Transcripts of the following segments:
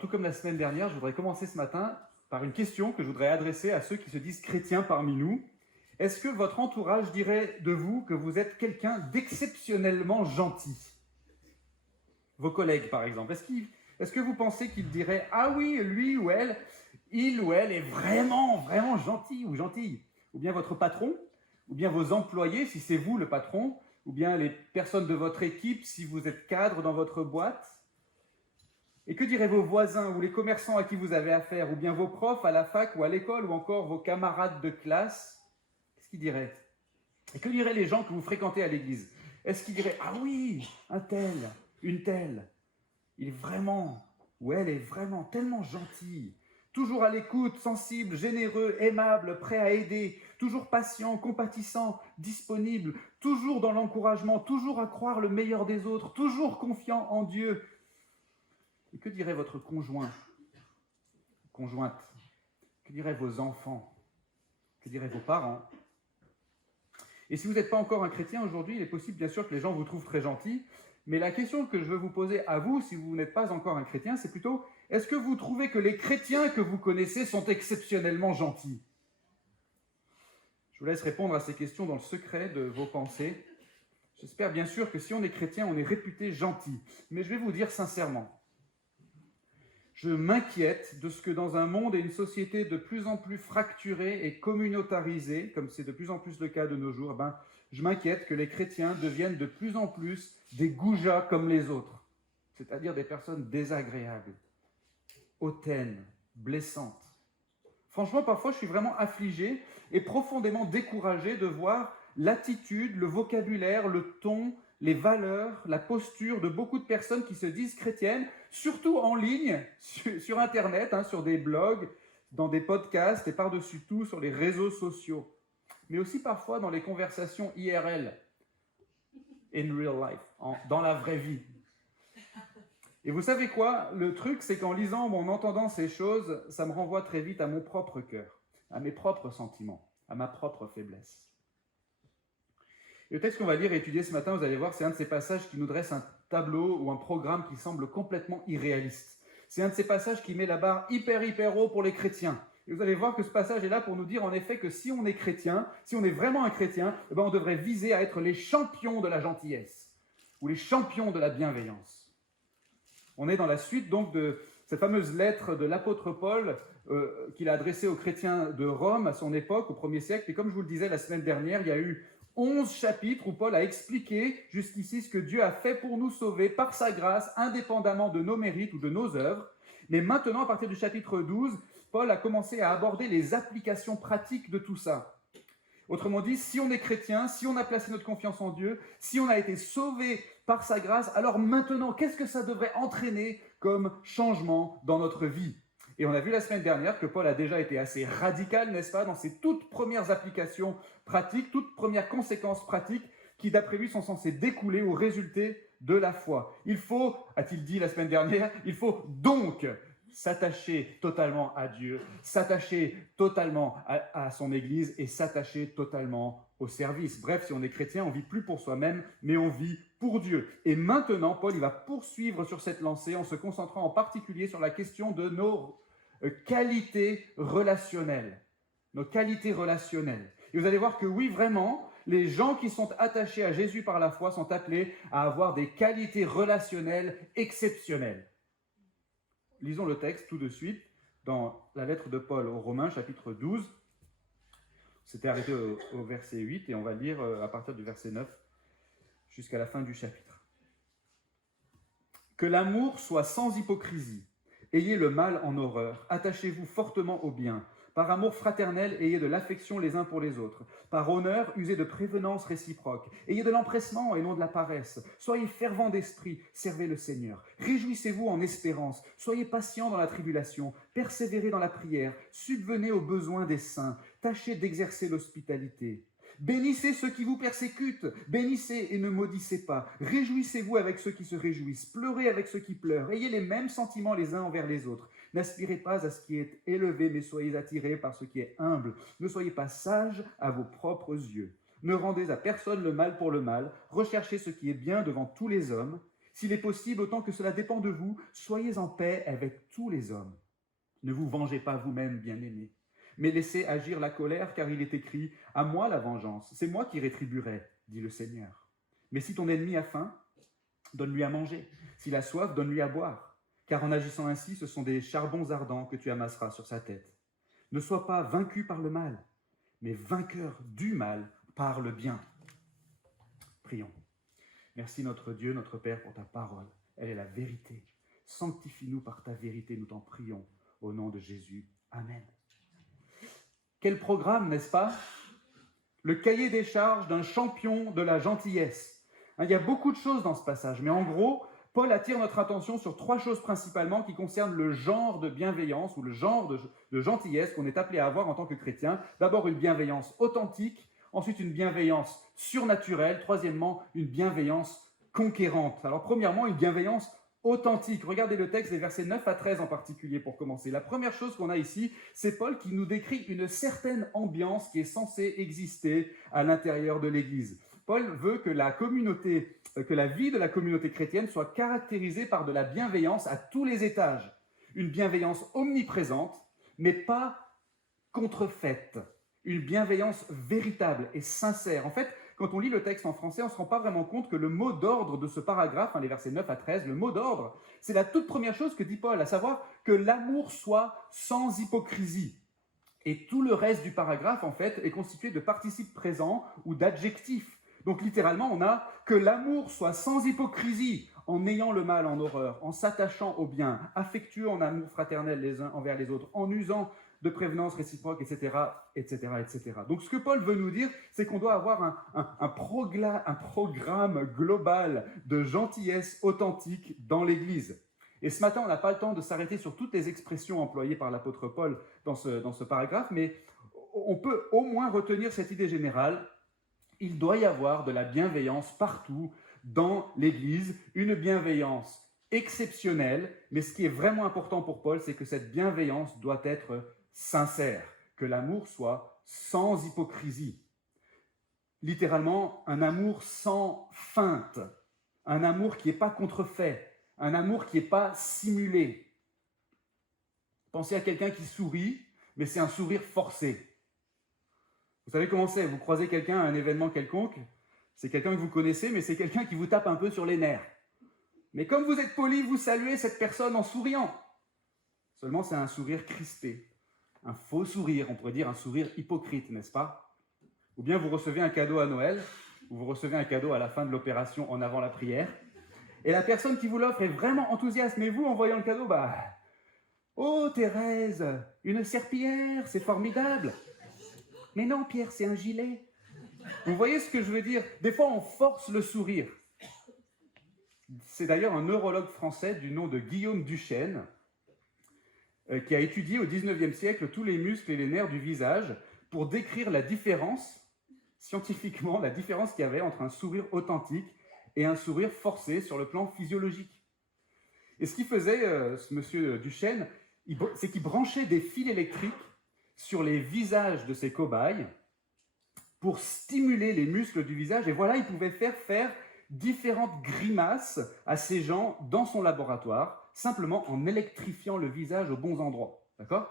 tout comme la semaine dernière, je voudrais commencer ce matin par une question que je voudrais adresser à ceux qui se disent chrétiens parmi nous. Est-ce que votre entourage dirait de vous que vous êtes quelqu'un d'exceptionnellement gentil? Vos collègues, par exemple. Est-ce que vous pensez qu'ils diraient « Ah oui, lui ou elle, il ou elle est vraiment, vraiment gentil ou gentille ?» Ou bien votre patron, ou bien vos employés, si c'est vous le patron, ou bien les personnes de votre équipe, si vous êtes cadre dans votre boîte. Et que diraient vos voisins ou les commerçants à qui vous avez affaire, ou bien vos profs à la fac ou à l'école, ou encore vos camarades de classe? Qu'est-ce qu'ils diraient? Et que diraient les gens que vous fréquentez à l'église? Est-ce qu'ils diraient « Ah oui, un tel, une telle, il est vraiment, ou elle est vraiment tellement gentille, toujours à l'écoute, sensible, généreux, aimable, prêt à aider, toujours patient, compatissant, disponible, toujours dans l'encouragement, toujours à croire le meilleur des autres, toujours confiant en Dieu. » Et que dirait votre conjoint, conjointe? Que diraient vos enfants? Que diraient vos parents? Et si vous n'êtes pas encore un chrétien aujourd'hui, il est possible bien sûr que les gens vous trouvent très gentil, mais la question que je veux vous poser à vous, si vous n'êtes pas encore un chrétien, c'est plutôt, est-ce que vous trouvez que les chrétiens que vous connaissez sont exceptionnellement gentils? Je vous laisse répondre à ces questions dans le secret de vos pensées. J'espère bien sûr que si on est chrétien, on est réputé gentil. Mais je vais vous dire sincèrement, je m'inquiète de ce que dans un monde et une société de plus en plus fracturée et communautarisée, comme c'est de plus en plus le cas de nos jours, je m'inquiète que les chrétiens deviennent de plus en plus des goujats comme les autres, c'est-à-dire des personnes désagréables, hautaines, blessantes. Franchement, parfois, je suis vraiment affligé et profondément découragé de voir l'attitude, le vocabulaire, le ton, les valeurs, la posture de beaucoup de personnes qui se disent chrétiennes, surtout en ligne, sur Internet, sur des blogs, dans des podcasts et par-dessus tout sur les réseaux sociaux, mais aussi parfois dans les conversations IRL, in real life, dans la vraie vie. Et vous savez quoi? Le truc, c'est qu'en lisant ou en entendant ces choses, ça me renvoie très vite à mon propre cœur, à mes propres sentiments, à ma propre faiblesse. Et le texte qu'on va lire et étudier ce matin, vous allez voir, c'est un de ces passages qui nous dresse un tableau ou un programme qui semble complètement irréaliste. C'est un de ces passages qui met la barre hyper haut pour les chrétiens. Et vous allez voir que ce passage est là pour nous dire en effet que si on est chrétien, si on est vraiment un chrétien, on devrait viser à être les champions de la gentillesse ou les champions de la bienveillance. On est dans la suite donc de cette fameuse lettre de l'apôtre Paul qu'il a adressée aux chrétiens de Rome à son époque, au 1er siècle. Et comme je vous le disais la semaine dernière, il y a eu 11 chapitres où Paul a expliqué jusqu'ici ce que Dieu a fait pour nous sauver par sa grâce, indépendamment de nos mérites ou de nos œuvres. Mais maintenant, à partir du chapitre 12, Paul a commencé à aborder les applications pratiques de tout ça. Autrement dit, si on est chrétien, si on a placé notre confiance en Dieu, si on a été sauvé par sa grâce, alors maintenant, qu'est-ce que ça devrait entraîner comme changement dans notre vie? Et on a vu la semaine dernière que Paul a déjà été assez radical, n'est-ce pas, dans ses toutes premières applications pratiques, toutes premières conséquences pratiques qui, d'après lui, sont censées découler ou résulter de la foi. Il faut, a-t-il dit la semaine dernière, il faut donc s'attacher totalement à Dieu, s'attacher totalement à son Église et s'attacher totalement au service. Bref, si on est chrétien, on ne vit plus pour soi-même, mais on vit pour Dieu. Et maintenant, Paul il va poursuivre sur cette lancée en se concentrant en particulier sur la question de nos qualités relationnelles. Nos qualités relationnelles. Et vous allez voir que oui, vraiment, les gens qui sont attachés à Jésus par la foi sont appelés à avoir des qualités relationnelles exceptionnelles. Lisons le texte tout de suite dans la lettre de Paul aux Romains, chapitre 12. C'était arrêté au verset 8 et on va lire à partir du verset 9 jusqu'à la fin du chapitre. Que l'amour soit sans hypocrisie. Ayez le mal en horreur. Attachez-vous fortement au bien. Par amour fraternel, ayez de l'affection les uns pour les autres. Par honneur, usez de prévenance réciproque. Ayez de l'empressement et non de la paresse. Soyez fervents d'esprit, servez le Seigneur. Réjouissez-vous en espérance. Soyez patients dans la tribulation. Persévérez dans la prière. Subvenez aux besoins des saints. Tâchez d'exercer l'hospitalité. Bénissez ceux qui vous persécutent, bénissez et ne maudissez pas. Réjouissez-vous avec ceux qui se réjouissent, pleurez avec ceux qui pleurent. Ayez les mêmes sentiments les uns envers les autres. N'aspirez pas à ce qui est élevé, mais soyez attirés par ce qui est humble. Ne soyez pas sages à vos propres yeux. Ne rendez à personne le mal pour le mal. Recherchez ce qui est bien devant tous les hommes. S'il est possible, autant que cela dépend de vous, soyez en paix avec tous les hommes. Ne vous vengez pas vous-même, bien-aimés, mais laissez agir la colère, car il est écrit « À moi la vengeance, c'est moi qui rétribuerai, dit le Seigneur. Mais si ton ennemi a faim, donne-lui à manger. S'il a soif, donne-lui à boire. Car en agissant ainsi, ce sont des charbons ardents que tu amasseras sur sa tête. Ne sois pas vaincu par le mal, mais vainqueur du mal par le bien. » Prions. Merci notre Dieu, notre Père, pour ta parole. Elle est la vérité. Sanctifie-nous par ta vérité, nous t'en prions. Au nom de Jésus. Amen. Quel programme, n'est-ce pas? Le cahier des charges d'un champion de la gentillesse. Il y a beaucoup de choses dans ce passage, mais en gros, Paul attire notre attention sur 3 choses principalement qui concernent le genre de bienveillance ou le genre de gentillesse qu'on est appelé à avoir en tant que chrétien. D'abord, une bienveillance authentique, ensuite une bienveillance surnaturelle, troisièmement, une bienveillance conquérante. Alors premièrement, une bienveillance authentique. Regardez le texte des versets 9 à 13 en particulier pour commencer. La première chose qu'on a ici, c'est Paul qui nous décrit une certaine ambiance qui est censée exister à l'intérieur de l'Église. Paul veut que la vie de la communauté chrétienne soit caractérisée par de la bienveillance à tous les étages. Une bienveillance omniprésente, mais pas contrefaite. Une bienveillance véritable et sincère. En fait, quand on lit le texte en français, on ne se rend pas vraiment compte que le mot d'ordre de ce paragraphe, les versets 9 à 13, le mot d'ordre, c'est la toute première chose que dit Paul, à savoir que l'amour soit sans hypocrisie. Et tout le reste du paragraphe, en fait, est constitué de participes présents ou d'adjectifs. Donc littéralement, on a que l'amour soit sans hypocrisie, en ayant le mal en horreur, en s'attachant au bien, affectueux en amour fraternel les uns envers les autres, en usant de prévenance réciproque, etc., etc., etc. Donc ce que Paul veut nous dire, c'est qu'on doit avoir un programme global de gentillesse authentique dans l'Église. Et ce matin, on n'a pas le temps de s'arrêter sur toutes les expressions employées par l'apôtre Paul dans ce paragraphe, mais on peut au moins retenir cette idée générale. Il doit y avoir de la bienveillance partout dans l'Église, une bienveillance exceptionnelle, mais ce qui est vraiment important pour Paul, c'est que cette bienveillance doit être sincère, que l'amour soit sans hypocrisie. Littéralement, un amour sans feinte, un amour qui n'est pas contrefait, un amour qui n'est pas simulé. Pensez à quelqu'un qui sourit, mais c'est un sourire forcé. Vous savez comment c'est? Vous croisez quelqu'un à un événement quelconque, c'est quelqu'un que vous connaissez, mais c'est quelqu'un qui vous tape un peu sur les nerfs. Mais comme vous êtes poli, vous saluez cette personne en souriant. Seulement, c'est un sourire crispé. Un faux sourire, on pourrait dire un sourire hypocrite, n'est-ce pas? Ou bien vous recevez un cadeau à Noël, ou vous recevez un cadeau à la fin de l'opération en avant la prière, et la personne qui vous l'offre est vraiment enthousiaste, mais vous, en voyant le cadeau, « Oh Thérèse, une serpillière, c'est formidable !» « Mais non Pierre, c'est un gilet !» Vous voyez ce que je veux dire? Des fois, on force le sourire. C'est d'ailleurs un neurologue français du nom de Guillaume Duchesne, qui a étudié au XIXe siècle tous les muscles et les nerfs du visage pour décrire la différence, scientifiquement, la différence qu'il y avait entre un sourire authentique et un sourire forcé sur le plan physiologique. Et ce qu'il faisait, ce monsieur Duchesne, c'est qu'il branchait des fils électriques sur les visages de ses cobayes pour stimuler les muscles du visage. Et voilà, il pouvait faire différentes grimaces à ces gens dans son laboratoire, simplement en électrifiant le visage aux bons endroits. D'accord?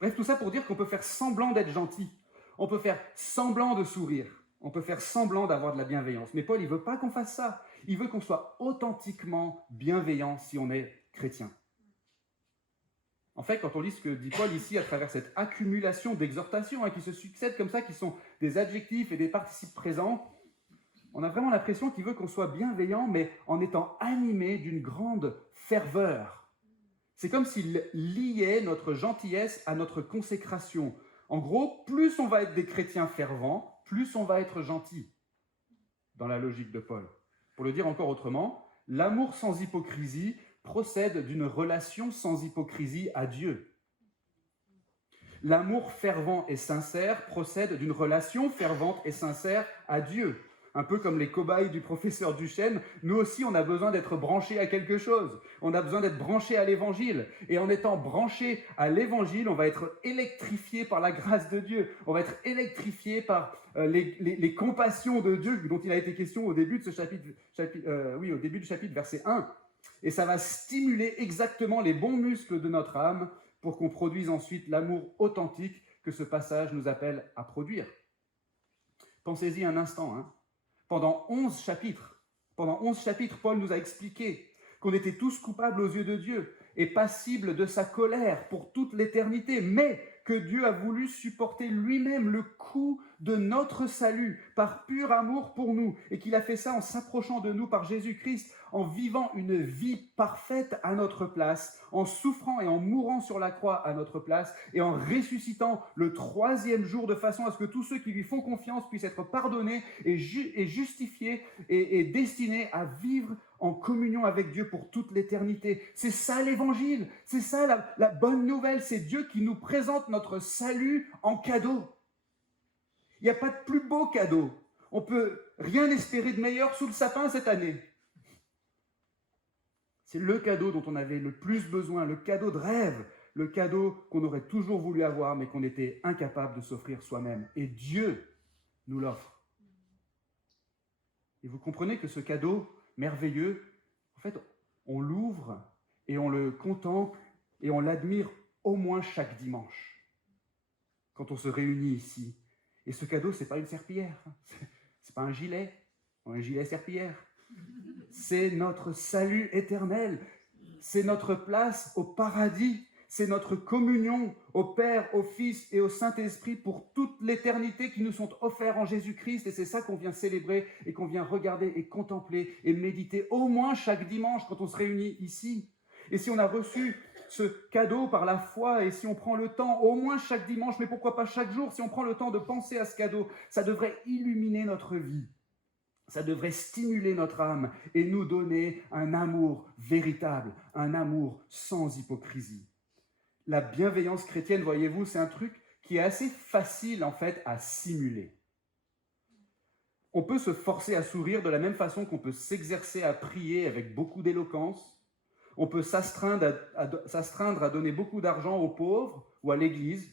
Bref, tout ça pour dire qu'on peut faire semblant d'être gentil, on peut faire semblant de sourire, on peut faire semblant d'avoir de la bienveillance. Mais Paul, il ne veut pas qu'on fasse ça. Il veut qu'on soit authentiquement bienveillant si on est chrétien. En fait, quand on lit ce que dit Paul ici à travers cette accumulation d'exhortations qui se succèdent comme ça, qui sont des adjectifs et des participes présents, on a vraiment l'impression qu'il veut qu'on soit bienveillant, mais en étant animé d'une grande ferveur. C'est comme s'il liait notre gentillesse à notre consécration. En gros, plus on va être des chrétiens fervents, plus on va être gentil, dans la logique de Paul. Pour le dire encore autrement, l'amour sans hypocrisie procède d'une relation sans hypocrisie à Dieu. L'amour fervent et sincère procède d'une relation fervente et sincère à Dieu. un peu comme les cobayes du professeur Duchesne, nous aussi on a besoin d'être branchés à quelque chose. On a besoin d'être branchés à l'évangile. Et en étant branchés à l'évangile, on va être électrifié par la grâce de Dieu. On va être électrifié par les compassions de Dieu dont il a été question au début de ce chapitre, au début du chapitre, verset 1. Et ça va stimuler exactement les bons muscles de notre âme pour qu'on produise ensuite l'amour authentique que ce passage nous appelle à produire. Pensez-y un instant. Pendant 11 chapitres, Paul nous a expliqué qu'on était tous coupables aux yeux de Dieu et passibles de sa colère pour toute l'éternité, mais que Dieu a voulu supporter lui-même le coût de notre salut par pur amour pour nous, et qu'il a fait ça en s'approchant de nous par Jésus-Christ, en vivant une vie parfaite à notre place, en souffrant et en mourant sur la croix à notre place, et en ressuscitant le 3e jour de façon à ce que tous ceux qui lui font confiance puissent être pardonnés et justifiés et destinés à vivre en communion avec Dieu pour toute l'éternité. C'est ça l'évangile, c'est ça la bonne nouvelle, c'est Dieu qui nous présente notre salut en cadeau. Il n'y a pas de plus beau cadeau. On ne peut rien espérer de meilleur sous le sapin cette année. C'est le cadeau dont on avait le plus besoin, le cadeau de rêve, le cadeau qu'on aurait toujours voulu avoir, mais qu'on était incapable de s'offrir soi-même. Et Dieu nous l'offre. Et vous comprenez que ce cadeau merveilleux, en fait, on l'ouvre et on le contemple et on l'admire au moins chaque dimanche, quand on se réunit ici. Et ce cadeau, ce n'est pas une serpillière, c'est pas un gilet serpillière. C'est notre salut éternel, c'est notre place au paradis, c'est notre communion au Père, au Fils et au Saint-Esprit pour toute l'éternité qui nous sont offerts en Jésus-Christ. Et c'est ça qu'on vient célébrer et qu'on vient regarder et contempler et méditer au moins chaque dimanche quand on se réunit ici. Et si on a reçu ce cadeau par la foi et si on prend le temps, au moins chaque dimanche, mais pourquoi pas chaque jour, si on prend le temps de penser à ce cadeau, ça devrait illuminer notre vie. Ça devrait stimuler notre âme et nous donner un amour véritable, un amour sans hypocrisie. La bienveillance chrétienne, voyez-vous, c'est un truc qui est assez facile en fait à simuler. On peut se forcer à sourire de la même façon qu'on peut s'exercer à prier avec beaucoup d'éloquence. On peut s'astreindre à donner beaucoup d'argent aux pauvres ou à l'église.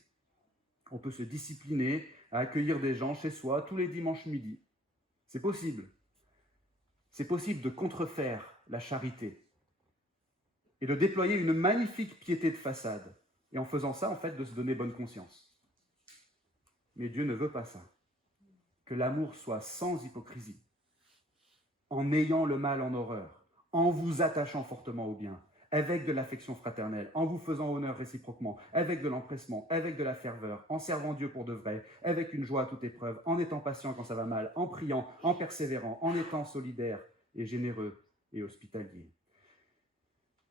On peut se discipliner à accueillir des gens chez soi tous les dimanches midi. C'est possible. C'est possible de contrefaire la charité et de déployer une magnifique piété de façade. Et en faisant ça, en fait, de se donner bonne conscience. Mais Dieu ne veut pas ça. Que l'amour soit sans hypocrisie, en ayant le mal en horreur, en vous attachant fortement au bien, avec de l'affection fraternelle, en vous faisant honneur réciproquement, avec de l'empressement, avec de la ferveur, en servant Dieu pour de vrai, avec une joie à toute épreuve, en étant patient quand ça va mal, en priant, en persévérant, en étant solidaire et généreux et hospitalier.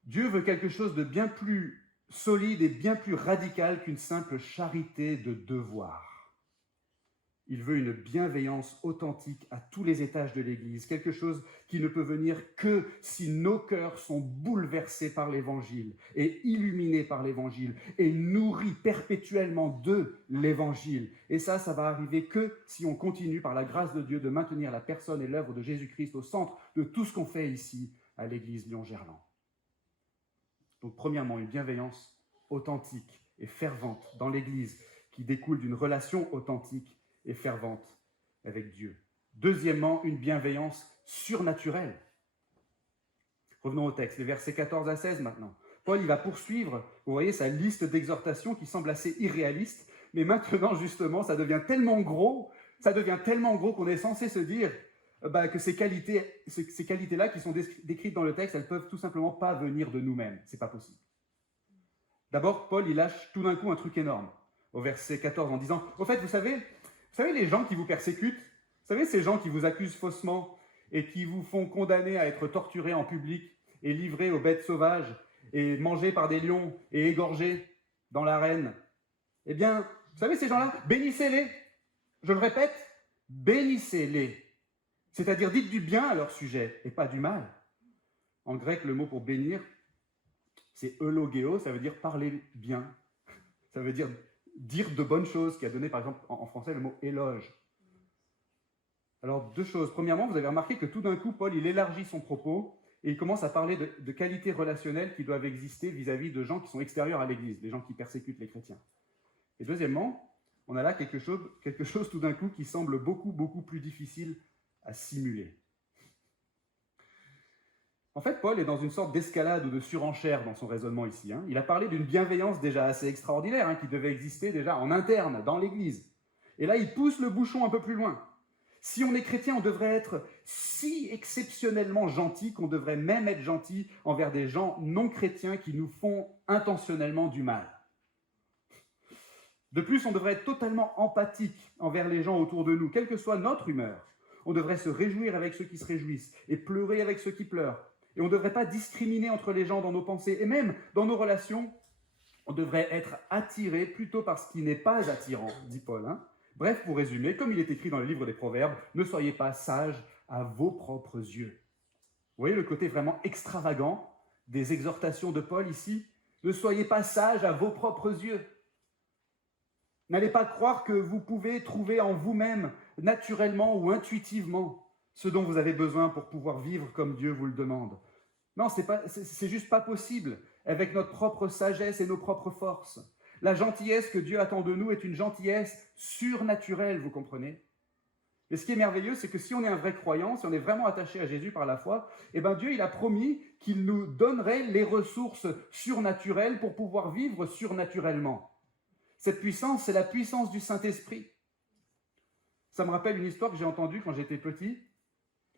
Dieu veut quelque chose de bien plus solide et bien plus radical qu'une simple charité de devoir. Il veut une bienveillance authentique à tous les étages de l'Église, quelque chose qui ne peut venir que si nos cœurs sont bouleversés par l'Évangile et illuminés par l'Évangile et nourris perpétuellement de l'Évangile. Et ça va arriver que si on continue par la grâce de Dieu de maintenir la personne et l'œuvre de Jésus-Christ au centre de tout ce qu'on fait ici à l'Église Lyon-Gerland. Donc premièrement, une bienveillance authentique et fervente dans l'Église qui découle d'une relation authentique et fervente avec Dieu. Deuxièmement, une bienveillance surnaturelle. Revenons au texte, les versets 14 à 16 maintenant. Paul, il va poursuivre, vous voyez, sa liste d'exhortations qui semble assez irréaliste, mais maintenant, justement, ça devient tellement gros qu'on est censé se dire que ces qualités-là qui sont décrites dans le texte, elles ne peuvent tout simplement pas venir de nous-mêmes. Ce n'est pas possible. D'abord, Paul, il lâche tout d'un coup un truc énorme, au verset 14, en disant, au fait, vous savez les gens qui vous persécutent, vous savez ces gens qui vous accusent faussement et qui vous font condamner à être torturés en public et livrés aux bêtes sauvages et mangés par des lions et égorgés dans l'arène. Eh bien, vous savez ces gens-là, bénissez-les. Je le répète, bénissez-les. C'est-à-dire dites du bien à leur sujet et pas du mal. En grec, le mot pour bénir, c'est eulogéo, ça veut dire parler bien. Ça veut dire de bonnes choses, qui a donné par exemple en français le mot éloge. Alors, deux choses. Premièrement, vous avez remarqué que tout d'un coup, Paul, il élargit son propos et il commence à parler de qualités relationnelles qui doivent exister vis-à-vis de gens qui sont extérieurs à l'Église, des gens qui persécutent les chrétiens. Et deuxièmement, on a là quelque chose tout d'un coup qui semble beaucoup, beaucoup plus difficile à simuler. En fait, Paul est dans une sorte d'escalade ou de surenchère dans son raisonnement ici. Il a parlé d'une bienveillance déjà assez extraordinaire qui devait exister déjà en interne, dans l'Église. Et là, il pousse le bouchon un peu plus loin. Si on est chrétien, on devrait être si exceptionnellement gentil qu'on devrait même être gentil envers des gens non chrétiens qui nous font intentionnellement du mal. De plus, on devrait être totalement empathique envers les gens autour de nous, quelle que soit notre humeur. On devrait se réjouir avec ceux qui se réjouissent et pleurer avec ceux qui pleurent. Et on ne devrait pas discriminer entre les gens dans nos pensées. Et même dans nos relations, on devrait être attiré plutôt par ce qui n'est pas attirant, dit Paul. Bref, pour résumer, comme il est écrit dans le livre des Proverbes, ne soyez pas sages à vos propres yeux. Vous voyez le côté vraiment extravagant des exhortations de Paul ici? Ne soyez pas sages à vos propres yeux. N'allez pas croire que vous pouvez trouver en vous-même, naturellement ou intuitivement, ce dont vous avez besoin pour pouvoir vivre comme Dieu vous le demande. Non, c'est juste pas possible avec notre propre sagesse et nos propres forces. La gentillesse que Dieu attend de nous est une gentillesse surnaturelle, vous comprenez? Et ce qui est merveilleux, c'est que si on est un vrai croyant, si on est vraiment attaché à Jésus par la foi, Dieu il a promis qu'il nous donnerait les ressources surnaturelles pour pouvoir vivre surnaturellement. Cette puissance, c'est la puissance du Saint-Esprit. Ça me rappelle une histoire que j'ai entendue quand j'étais petit,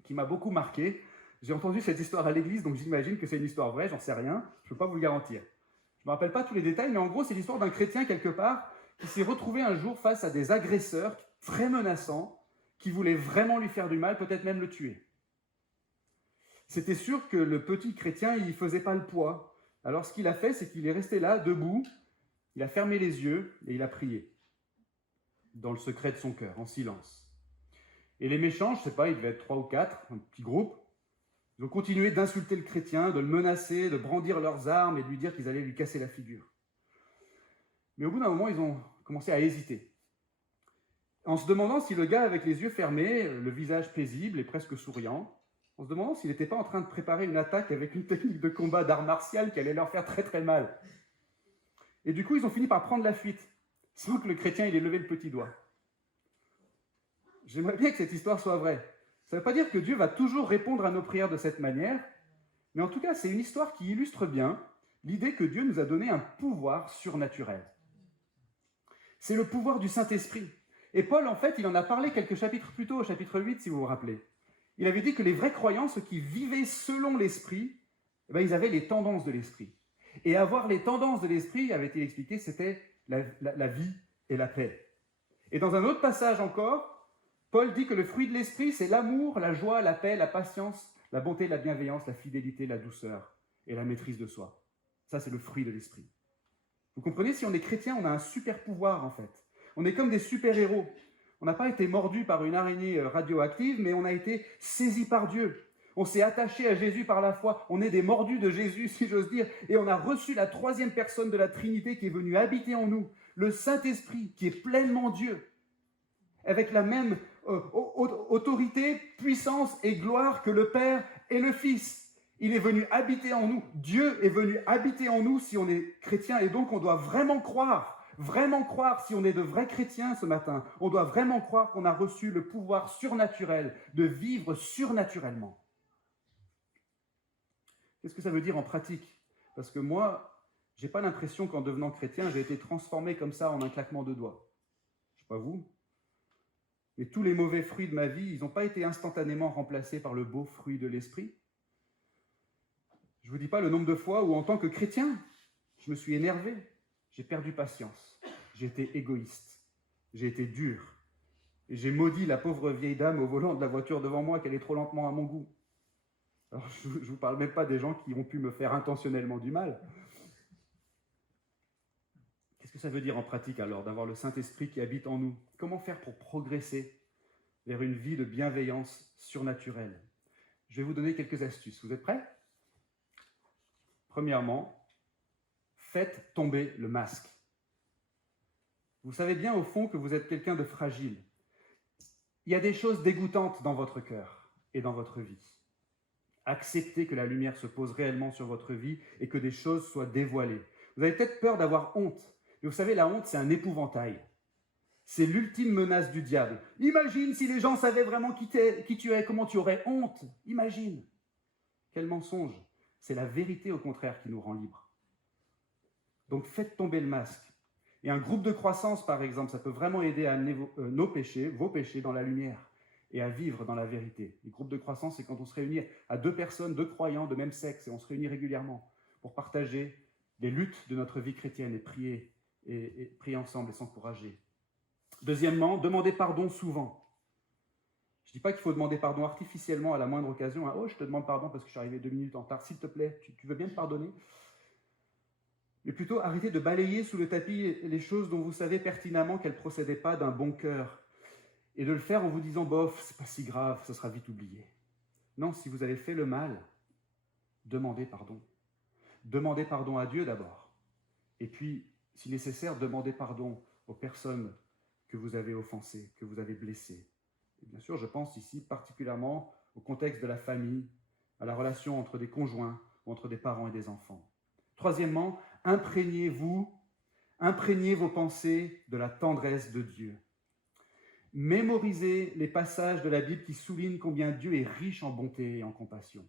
qui m'a beaucoup marqué. J'ai entendu cette histoire à l'église, donc j'imagine que c'est une histoire vraie, j'en sais rien, je ne peux pas vous le garantir. Je ne me rappelle pas tous les détails, mais en gros, c'est l'histoire d'un chrétien quelque part qui s'est retrouvé un jour face à des agresseurs très menaçants, qui voulaient vraiment lui faire du mal, peut-être même le tuer. C'était sûr que le petit chrétien, il ne faisait pas le poids. Alors ce qu'il a fait, c'est qu'il est resté là, debout, il a fermé les yeux et il a prié, dans le secret de son cœur, en silence. Et les méchants, je ne sais pas, ils devaient être 3 ou 4, un petit groupe, ils ont continué d'insulter le chrétien, de le menacer, de brandir leurs armes et de lui dire qu'ils allaient lui casser la figure. Mais au bout d'un moment, ils ont commencé à hésiter, en se demandant si le gars avec les yeux fermés, le visage paisible et presque souriant, en se demandant s'il n'était pas en train de préparer une attaque avec une technique de combat d'art martial qui allait leur faire très très mal. Et du coup, ils ont fini par prendre la fuite, sans que le chrétien ait levé le petit doigt. J'aimerais bien que cette histoire soit vraie. Ça ne veut pas dire que Dieu va toujours répondre à nos prières de cette manière, mais en tout cas, c'est une histoire qui illustre bien l'idée que Dieu nous a donné un pouvoir surnaturel. C'est le pouvoir du Saint-Esprit. Et Paul, en fait, il en a parlé quelques chapitres plus tôt, au chapitre 8, si vous vous rappelez. Il avait dit que les vrais croyants, ceux qui vivaient selon l'Esprit, ils avaient les tendances de l'Esprit. Et avoir les tendances de l'Esprit, avait-il expliqué, c'était la vie et la paix. Et dans un autre passage encore, Paul dit que le fruit de l'Esprit, c'est l'amour, la joie, la paix, la patience, la bonté, la bienveillance, la fidélité, la douceur et la maîtrise de soi. Ça, c'est le fruit de l'Esprit. Vous comprenez, si on est chrétien, on a un super pouvoir, en fait. On est comme des super-héros. On n'a pas été mordu par une araignée radioactive, mais on a été saisi par Dieu. On s'est attaché à Jésus par la foi. On est des mordus de Jésus, si j'ose dire. Et on a reçu la troisième personne de la Trinité qui est venue habiter en nous. Le Saint-Esprit, qui est pleinement Dieu. Avec la même autorité, puissance et gloire que le Père et le Fils. Il est venu habiter en nous. Dieu est venu habiter en nous si on est chrétien. Et donc, on doit vraiment croire, si on est de vrais chrétiens ce matin, on doit vraiment croire qu'on a reçu le pouvoir surnaturel de vivre surnaturellement. Qu'est-ce que ça veut dire en pratique? Parce que moi, je n'ai pas l'impression qu'en devenant chrétien, j'ai été transformé comme ça en un claquement de doigts. Je ne sais pas vous. Mais tous les mauvais fruits de ma vie, ils n'ont pas été instantanément remplacés par le beau fruit de l'esprit. Je ne vous dis pas le nombre de fois où, en tant que chrétien, je me suis énervé, j'ai perdu patience, j'ai été égoïste, j'ai été dur, et j'ai maudit la pauvre vieille dame au volant de la voiture devant moi qui allait trop lentement à mon goût. Alors, je ne vous parle même pas des gens qui ont pu me faire intentionnellement du mal. Qu'est-ce que ça veut dire en pratique alors d'avoir le Saint-Esprit qui habite en nous? Comment faire pour progresser vers une vie de bienveillance surnaturelle? Je vais vous donner quelques astuces. Vous êtes prêts? Premièrement, faites tomber le masque. Vous savez bien au fond que vous êtes quelqu'un de fragile. Il y a des choses dégoûtantes dans votre cœur et dans votre vie. Acceptez que la lumière se pose réellement sur votre vie et que des choses soient dévoilées. Vous avez peut-être peur d'avoir honte. Mais vous savez, la honte, c'est un épouvantail. C'est l'ultime menace du diable. Imagine si les gens savaient vraiment qui tu es, comment tu aurais honte. Imagine. Quel mensonge. C'est la vérité, au contraire, qui nous rend libres. Donc faites tomber le masque. Et un groupe de croissance, par exemple, ça peut vraiment aider à amener vos péchés, dans la lumière et à vivre dans la vérité. Les groupes de croissance, c'est quand on se réunit à 2 personnes, 2 croyants de même sexe, et on se réunit régulièrement pour partager les luttes de notre vie chrétienne et prier ensemble et s'encourager. Deuxièmement, demandez pardon souvent. Je ne dis pas qu'il faut demander pardon artificiellement à la moindre occasion. Hein. « Oh, je te demande pardon parce que je suis arrivé 2 minutes en retard. S'il te plaît, tu veux bien me pardonner ?» Mais plutôt arrêtez de balayer sous le tapis les choses dont vous savez pertinemment qu'elles ne procédaient pas d'un bon cœur et de le faire en vous disant « bof, c'est pas si grave, ça sera vite oublié ». Non, si vous avez fait le mal, demandez pardon. Demandez pardon à Dieu d'abord. Et puis, si nécessaire, demandez pardon aux personnes que vous avez offensées, que vous avez blessées. Et bien sûr, je pense ici particulièrement au contexte de la famille, à la relation entre des conjoints ou entre des parents et des enfants. Troisièmement, imprégnez vos pensées de la tendresse de Dieu. Mémorisez les passages de la Bible qui soulignent combien Dieu est riche en bonté et en compassion.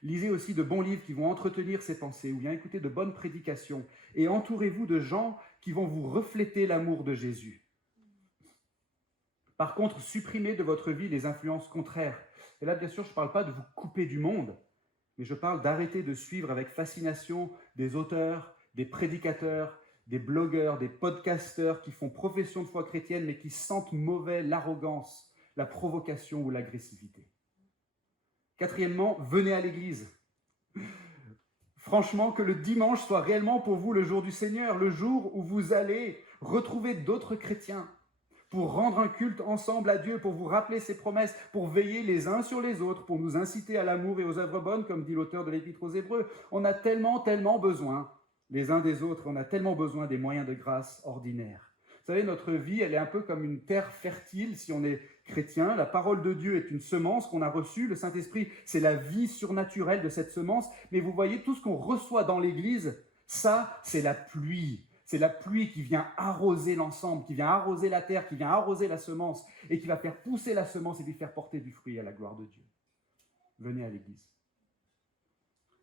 Lisez aussi de bons livres qui vont entretenir ces pensées, ou bien écoutez de bonnes prédications, et entourez-vous de gens qui vont vous refléter l'amour de Jésus. Par contre, supprimez de votre vie les influences contraires. Et là, bien sûr, je ne parle pas de vous couper du monde, mais je parle d'arrêter de suivre avec fascination des auteurs, des prédicateurs, des blogueurs, des podcasteurs qui font profession de foi chrétienne, mais qui sentent mauvais l'arrogance, la provocation ou l'agressivité. Quatrièmement, venez à l'église. Franchement, que le dimanche soit réellement pour vous le jour du Seigneur, le jour où vous allez retrouver d'autres chrétiens pour rendre un culte ensemble à Dieu, pour vous rappeler ses promesses, pour veiller les uns sur les autres, pour nous inciter à l'amour et aux œuvres bonnes, comme dit l'auteur de l'Épître aux Hébreux. On a tellement besoin les uns des autres, on a tellement besoin des moyens de grâce ordinaires. Vous savez, notre vie, elle est un peu comme une terre fertile si on est chrétien. La parole de Dieu est une semence qu'on a reçue. Le Saint-Esprit, c'est la vie surnaturelle de cette semence. Mais vous voyez, tout ce qu'on reçoit dans l'Église, ça, c'est la pluie. C'est la pluie qui vient arroser l'ensemble, qui vient arroser la terre, qui vient arroser la semence et qui va faire pousser la semence et lui faire porter du fruit à la gloire de Dieu. Venez à l'Église.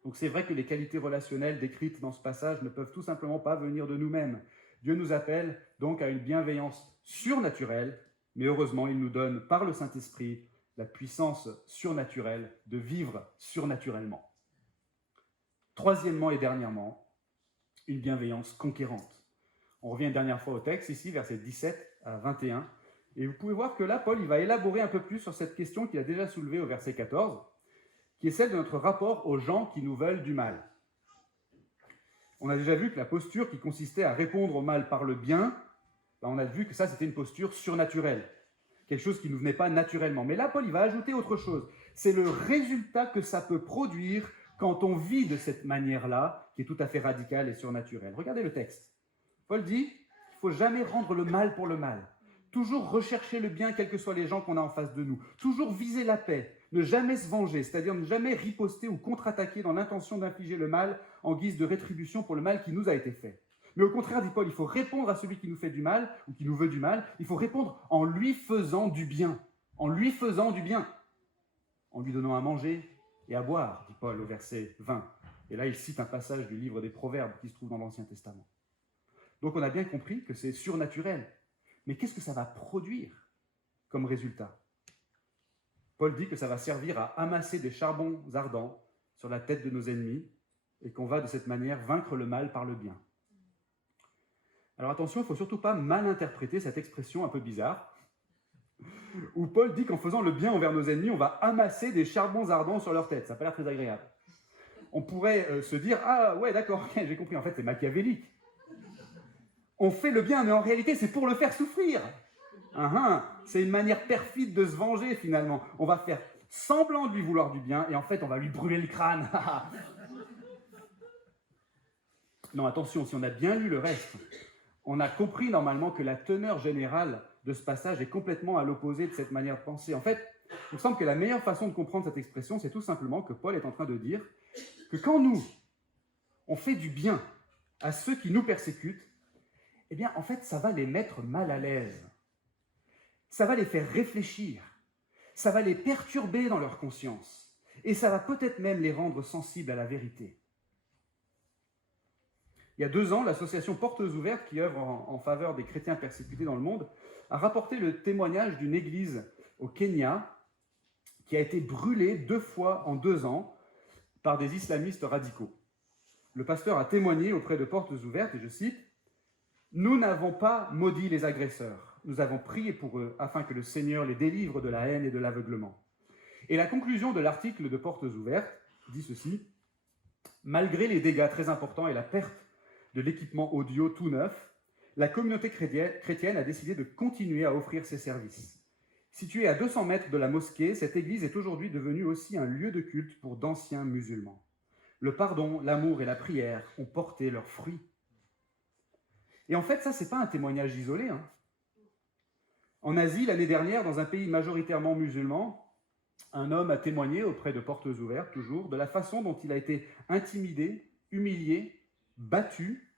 Donc c'est vrai que les qualités relationnelles décrites dans ce passage ne peuvent tout simplement pas venir de nous-mêmes. Dieu nous appelle donc à une bienveillance surnaturelle, mais heureusement, il nous donne par le Saint-Esprit la puissance surnaturelle de vivre surnaturellement. Troisièmement et dernièrement, une bienveillance conquérante. On revient une dernière fois au texte, ici, versets 17 à 21, et vous pouvez voir que là, Paul il va élaborer un peu plus sur cette question qu'il a déjà soulevée au verset 14, qui est celle de notre rapport aux gens qui nous veulent du mal. On a déjà vu que la posture qui consistait à répondre au mal par le bien, on a vu que ça, c'était une posture surnaturelle, quelque chose qui ne nous venait pas naturellement. Mais là, Paul il va ajouter autre chose. C'est le résultat que ça peut produire quand on vit de cette manière-là, qui est tout à fait radicale et surnaturelle. Regardez le texte. Paul dit qu'il ne faut jamais rendre le mal pour le mal. Toujours rechercher le bien, quels que soient les gens qu'on a en face de nous. Toujours viser la paix. Ne jamais se venger, c'est-à-dire ne jamais riposter ou contre-attaquer dans l'intention d'infliger le mal en guise de rétribution pour le mal qui nous a été fait. Mais au contraire, dit Paul, il faut répondre à celui qui nous fait du mal ou qui nous veut du mal. Il faut répondre en lui faisant du bien. En lui faisant du bien. En lui donnant à manger et à boire, dit Paul au verset 20. Et là, il cite un passage du livre des Proverbes qui se trouve dans l'Ancien Testament. Donc on a bien compris que c'est surnaturel. Mais qu'est-ce que ça va produire comme résultat ? Paul dit que ça va servir à amasser des charbons ardents sur la tête de nos ennemis et qu'on va de cette manière vaincre le mal par le bien. Alors attention, il ne faut surtout pas mal interpréter cette expression un peu bizarre, où Paul dit qu'en faisant le bien envers nos ennemis, on va amasser des charbons ardents sur leur tête. Ça n'a pas l'air très agréable. On pourrait se dire, ah ouais d'accord, okay, j'ai compris, en fait c'est machiavélique. On fait le bien, mais en réalité c'est pour le faire souffrir. C'est une manière perfide de se venger finalement. On va faire semblant de lui vouloir du bien, et en fait on va lui brûler le crâne. Non, attention, si on a bien lu le reste, on a compris normalement que la teneur générale de ce passage est complètement à l'opposé de cette manière de penser. En fait, il me semble que la meilleure façon de comprendre cette expression, c'est tout simplement que Paul est en train de dire que quand nous, on fait du bien à ceux qui nous persécutent, eh bien, en fait, ça va les mettre mal à l'aise. Ça va les faire réfléchir. Ça va les perturber dans leur conscience. Et ça va peut-être même les rendre sensibles à la vérité. Il y a 2 ans, l'association Portes Ouvertes, qui œuvre en faveur des chrétiens persécutés dans le monde, a rapporté le témoignage d'une église au Kenya qui a été brûlée 2 fois en 2 ans par des islamistes radicaux. Le pasteur a témoigné auprès de Portes Ouvertes, et je cite, « Nous n'avons pas maudit les agresseurs. Nous avons prié pour eux afin que le Seigneur les délivre de la haine et de l'aveuglement. » Et la conclusion de l'article de Portes Ouvertes dit ceci, « Malgré les dégâts très importants et la perte de l'équipement audio tout neuf, la communauté chrétienne a décidé de continuer à offrir ses services. Située à 200 mètres de la mosquée, cette église est aujourd'hui devenue aussi un lieu de culte pour d'anciens musulmans. Le pardon, l'amour et la prière ont porté leurs fruits. » Et en fait, ça, ce n'est pas un témoignage isolé. En Asie, l'année dernière, dans un pays majoritairement musulman, un homme a témoigné auprès de Portes Ouvertes, toujours, de la façon dont il a été intimidé, humilié, battu,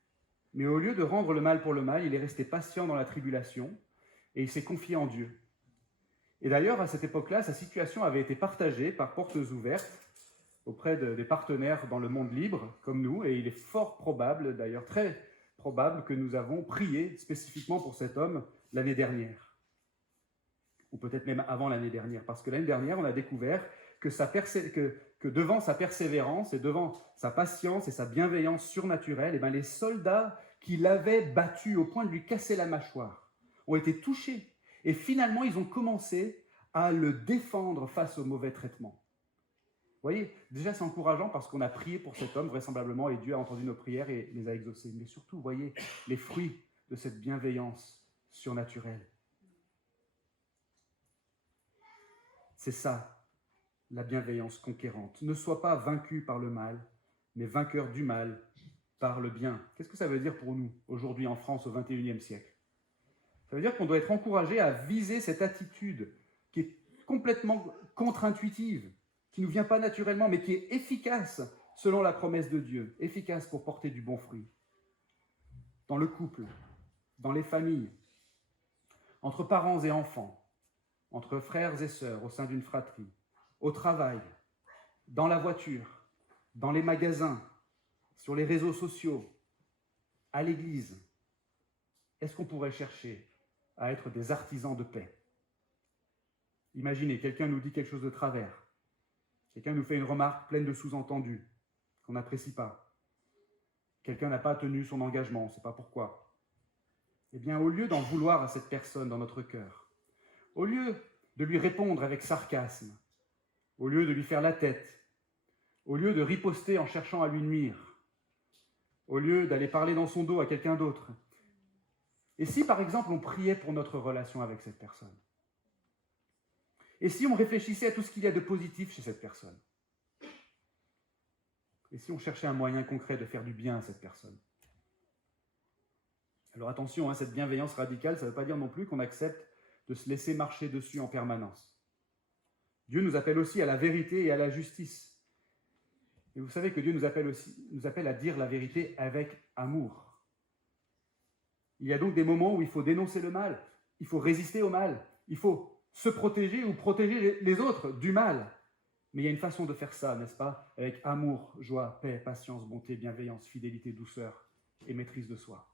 mais au lieu de rendre le mal pour le mal, il est resté patient dans la tribulation et il s'est confié en Dieu. Et d'ailleurs, à cette époque-là, sa situation avait été partagée par Portes Ouvertes auprès des partenaires dans le monde libre, comme nous, et il est fort probable, d'ailleurs très probable, que nous avons prié spécifiquement pour cet homme l'année dernière. Ou peut-être même avant l'année dernière, parce que l'année dernière, on a découvert que devant sa persévérance et devant sa patience et sa bienveillance surnaturelle, eh bien, les soldats qui l'avaient battu au point de lui casser la mâchoire ont été touchés. Et finalement, ils ont commencé à le défendre face au mauvais traitement. Vous voyez, déjà c'est encourageant parce qu'on a prié pour cet homme vraisemblablement et Dieu a entendu nos prières et les a exaucées. Mais surtout, vous voyez les fruits de cette bienveillance surnaturelle. C'est ça, la bienveillance conquérante. Ne sois pas vaincu par le mal, mais vainqueur du mal par le bien. Qu'est-ce que ça veut dire pour nous, aujourd'hui en France, au XXIe siècle? Ça veut dire qu'on doit être encouragé à viser cette attitude qui est complètement contre-intuitive, qui ne nous vient pas naturellement, mais qui est efficace selon la promesse de Dieu, efficace pour porter du bon fruit. Dans le couple, dans les familles, entre parents et enfants, entre frères et sœurs au sein d'une fratrie, au travail, dans la voiture, dans les magasins, sur les réseaux sociaux, à l'église. Est-ce qu'on pourrait chercher à être des artisans de paix? Imaginez, quelqu'un nous dit quelque chose de travers. Quelqu'un nous fait une remarque pleine de sous-entendus qu'on n'apprécie pas. Quelqu'un n'a pas tenu son engagement, on ne sait pas pourquoi. Eh bien, au lieu d'en vouloir à cette personne dans notre cœur, au lieu de lui répondre avec sarcasme, au lieu de lui faire la tête, au lieu de riposter en cherchant à lui nuire, au lieu d'aller parler dans son dos à quelqu'un d'autre, et si par exemple on priait pour notre relation avec cette personne? Et si on réfléchissait à tout ce qu'il y a de positif chez cette personne? Et si on cherchait un moyen concret de faire du bien à cette personne? Alors attention, cette bienveillance radicale, ça ne veut pas dire non plus qu'on accepte de se laisser marcher dessus en permanence. Dieu nous appelle aussi à la vérité et à la justice. Et vous savez que Dieu nous appelle à dire la vérité avec amour. Il y a donc des moments où il faut dénoncer le mal, il faut résister au mal, il faut se protéger ou protéger les autres du mal. Mais il y a une façon de faire ça, n'est-ce pas? Avec amour, joie, paix, patience, bonté, bienveillance, fidélité, douceur et maîtrise de soi.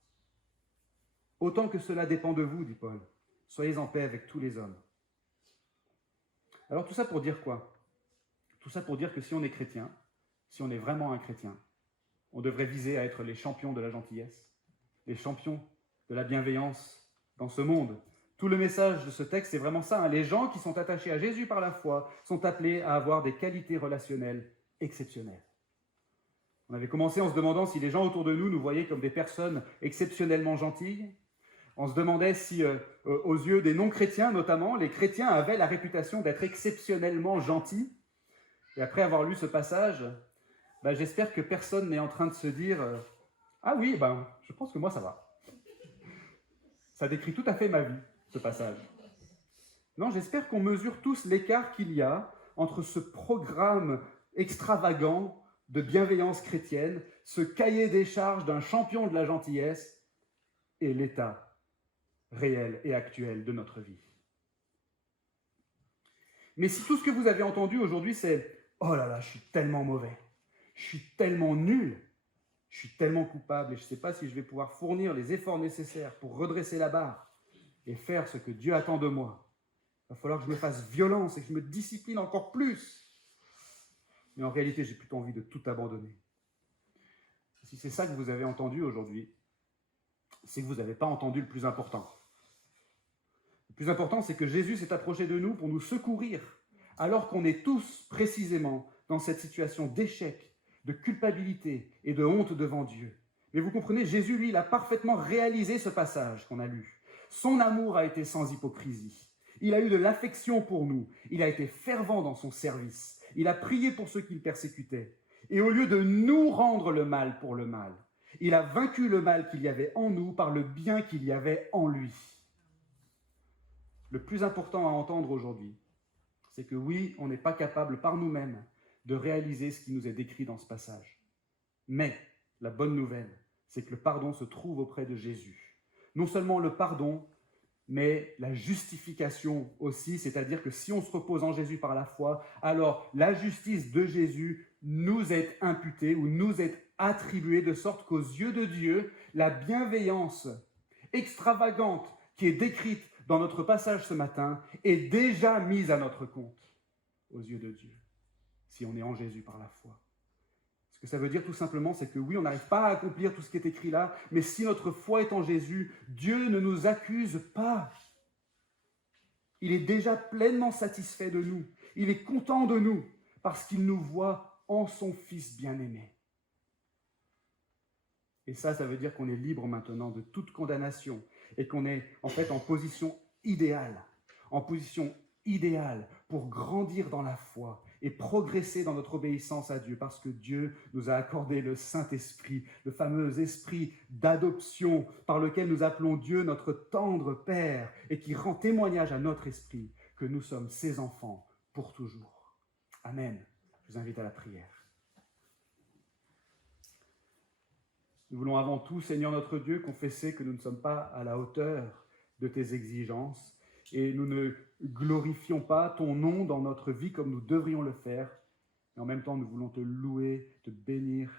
Autant que cela dépend de vous, dit Paul, soyez en paix avec tous les hommes. Alors tout ça pour dire quoi? Tout ça pour dire que si on est chrétien, si on est vraiment un chrétien, on devrait viser à être les champions de la gentillesse, les champions de la bienveillance dans ce monde. Tout le message de ce texte, c'est vraiment ça. Les gens qui sont attachés à Jésus par la foi sont appelés à avoir des qualités relationnelles exceptionnelles. On avait commencé en se demandant si les gens autour de nous nous voyaient comme des personnes exceptionnellement gentilles. On se demandait si, aux yeux des non-chrétiens notamment, les chrétiens avaient la réputation d'être exceptionnellement gentils. Et après avoir lu ce passage, j'espère que personne n'est en train de se dire « Ah oui, je pense que moi ça va. Ça décrit tout à fait ma vie. ce passage. Non, j'espère qu'on mesure tous l'écart qu'il y a entre ce programme extravagant de bienveillance chrétienne, ce cahier des charges d'un champion de la gentillesse et l'état réel et actuel de notre vie. Mais si tout ce que vous avez entendu aujourd'hui, c'est « Oh là là, je suis tellement mauvais, je suis tellement nul, je suis tellement coupable et je ne sais pas si je vais pouvoir fournir les efforts nécessaires pour redresser la barre et faire ce que Dieu attend de moi. Il va falloir que je me fasse violence et que je me discipline encore plus. » Mais en réalité, j'ai plutôt envie de tout abandonner. Si c'est ça que vous avez entendu aujourd'hui, c'est que vous n'avez pas entendu le plus important. Le plus important, c'est que Jésus s'est approché de nous pour nous secourir, alors qu'on est tous précisément dans cette situation d'échec, de culpabilité et de honte devant Dieu. Mais vous comprenez, Jésus, lui, il a parfaitement réalisé ce passage qu'on a lu. Son amour a été sans hypocrisie. Il a eu de l'affection pour nous. Il a été fervent dans son service. Il a prié pour ceux qu'il persécutait. Et au lieu de nous rendre le mal pour le mal, il a vaincu le mal qu'il y avait en nous par le bien qu'il y avait en lui. Le plus important à entendre aujourd'hui, c'est que oui, on n'est pas capable par nous-mêmes de réaliser ce qui nous est décrit dans ce passage. Mais la bonne nouvelle, c'est que le pardon se trouve auprès de Jésus. Non seulement le pardon, mais la justification aussi, c'est-à-dire que si on se repose en Jésus par la foi, alors la justice de Jésus nous est imputée ou nous est attribuée de sorte qu'aux yeux de Dieu, la bienveillance extravagante qui est décrite dans notre passage ce matin est déjà mise à notre compte aux yeux de Dieu, si on est en Jésus par la foi. Ce que ça veut dire tout simplement, c'est que oui, on n'arrive pas à accomplir tout ce qui est écrit là, mais si notre foi est en Jésus, Dieu ne nous accuse pas. Il est déjà pleinement satisfait de nous. Il est content de nous parce qu'il nous voit en son Fils bien-aimé. Et ça veut dire qu'on est libre maintenant de toute condamnation et qu'on est en fait en position idéale pour grandir dans la foi et progresser dans notre obéissance à Dieu, parce que Dieu nous a accordé le Saint-Esprit, le fameux esprit d'adoption par lequel nous appelons Dieu notre tendre Père et qui rend témoignage à notre esprit que nous sommes ses enfants pour toujours. Amen. Je vous invite à la prière. Nous voulons avant tout, Seigneur notre Dieu, confesser que nous ne sommes pas à la hauteur de tes exigences et nous ne glorifions pas ton nom dans notre vie comme nous devrions le faire. Et en même temps, nous voulons te louer, te bénir,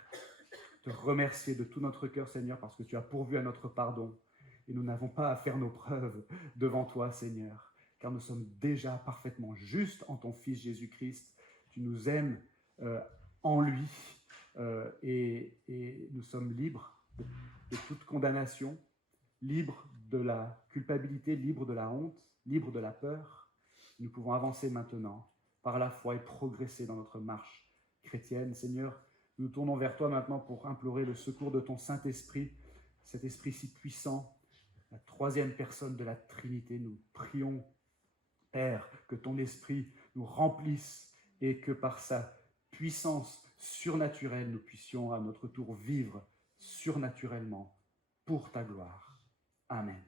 te remercier de tout notre cœur, Seigneur, parce que tu as pourvu à notre pardon. Et nous n'avons pas à faire nos preuves devant toi, Seigneur, car nous sommes déjà parfaitement justes en ton Fils Jésus-Christ. Tu nous aimes en lui. Et nous sommes libres de toute condamnation, libres de la culpabilité, libres de la honte, libres de la peur. Nous pouvons avancer maintenant par la foi et progresser dans notre marche chrétienne. Seigneur, nous nous tournons vers toi maintenant pour implorer le secours de ton Saint-Esprit, cet esprit si puissant, la troisième personne de la Trinité. Nous prions, Père, que ton esprit nous remplisse et que par sa puissance surnaturelle, nous puissions à notre tour vivre surnaturellement pour ta gloire. Amen.